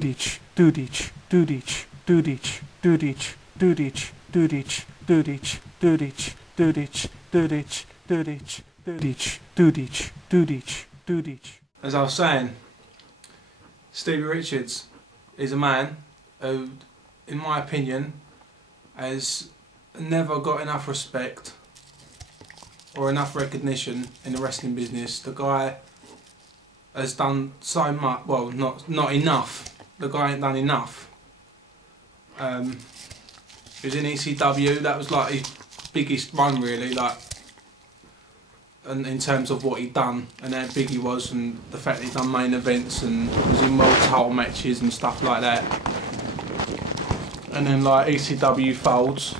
Dudich, Dudich, Dudich, Dudich, Dudich, Dudich, Dudich, Dudich, Dudich, Dudich, Dudich, Dudich, Dudich, Dudich, Dudich, Dudich. As I was saying, Stevie Richards is a man who, in my opinion, has never got enough respect or enough recognition in the wrestling business. The guy has done so much, well, not enough. The guy ain't done enough. He was in ECW, that was like his biggest run really, like, and in terms of what he'd done and how big he was, and the fact that he'd done main events and was in world title matches and stuff like that. And then like ECW folds.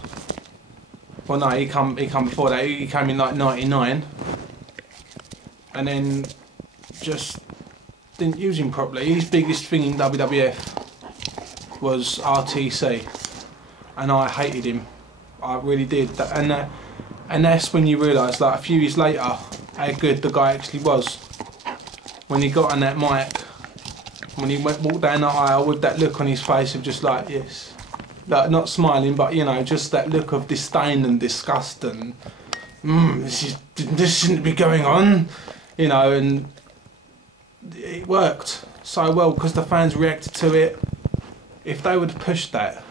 Well no, he come before that, he came in like 99. And then just didn't use him properly. His biggest thing in WWF was RTC, and I hated him. I really did. And that's when you realise, like a few years later, how good the guy actually was. When he got on that mic, when he walked down the aisle with that look on his face of just like, yes, like not smiling, but you know, just that look of disdain and disgust and this shouldn't be going on, you know, and it worked so well because the fans reacted to it. If they would have pushed that,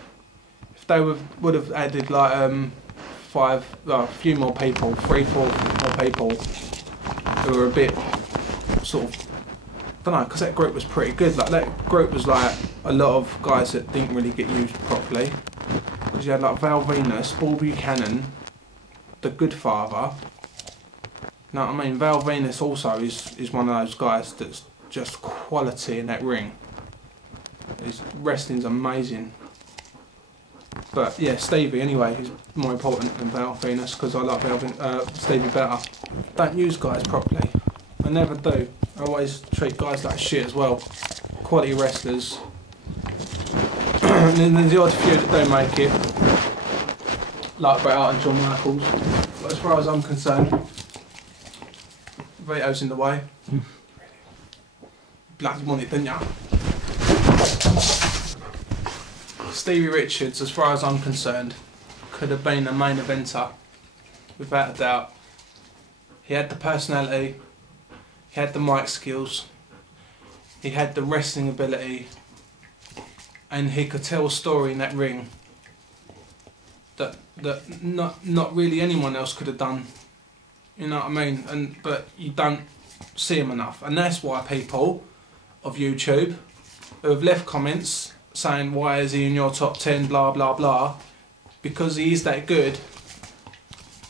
if they would have added like a few more people, 3-4 more people who were a bit sort of, I don't know, because that group was pretty good. Like that group was like a lot of guys that didn't really get used properly. Because you had like Val Venus, Paul Buchanan, the Good Father. You know what I mean? Val Venus also is one of those guys that's just quality in that ring. His wrestling's amazing. But yeah, Stevie anyway is more important than Val Venus because I like Stevie better. Don't use guys properly. I never do. I always treat guys like shit as well. Quality wrestlers. And then there's the odd few that don't make it, like Bret Hart and Shawn Michaels. But as far as I'm concerned, Vito's in the way. Bloody want it, didn't ya? Stevie Richards, as far as I'm concerned, could have been a main eventer, without a doubt. He had the personality, he had the mic skills, he had the wrestling ability, and he could tell a story in that ring that not really anyone else could have done. You know what I mean? But you don't see him enough, and that's why people of YouTube who have left comments saying why is he in your top 10, blah blah blah, because he is that good,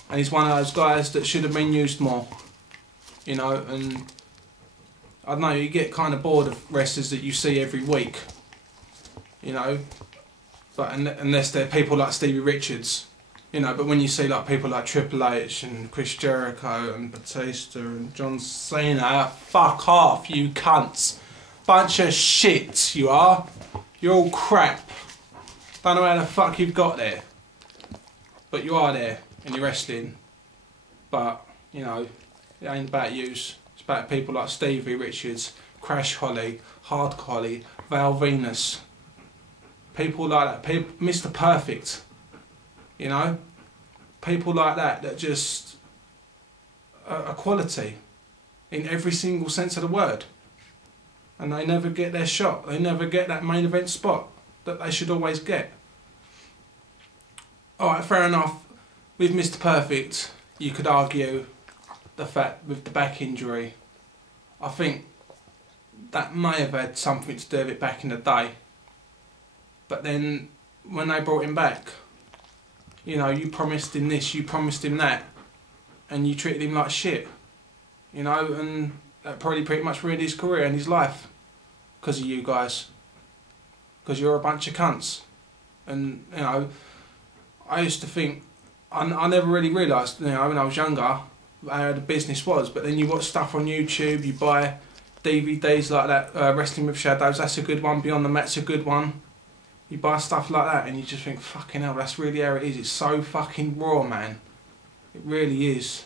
and he's one of those guys that should have been used more, you know. And I don't know, you get kind of bored of wrestlers that you see every week, you know, but unless they're people like Stevie Richards, you know. But when you see like people like Triple H and Chris Jericho and Batista and John Cena, fuck off, you cunts, bunch of shit you are. You're all crap. Don't know how the fuck you've got there. But you are there in your wrestling. But, you know, it ain't about yous. It's about people like Stevie Richards, Crash Holly, Hard Holly, Val Venus. People like that. Mr. Perfect. You know? People like that just are quality. In every single sense of the word. And they never get their shot. They never get that main event spot that they should always get. Alright, fair enough. With Mr. Perfect, you could argue the fact with the back injury. I think that may have had something to do with it back in the day. But then, when they brought him back, you know, you promised him this, you promised him that, and you treated him like shit. You know, and that probably pretty much ruined his career and his life because of you guys, because you're a bunch of cunts. And you know, I used to think, I never really realised, you know, when I was younger how the business was. But then you watch stuff on YouTube, you buy DVDs like that, Wrestling with Shadows, that's a good one, Beyond the Mat's a good one. You buy stuff like that and you just think, fucking hell, that's really how it is. It's so fucking raw, man. It really is.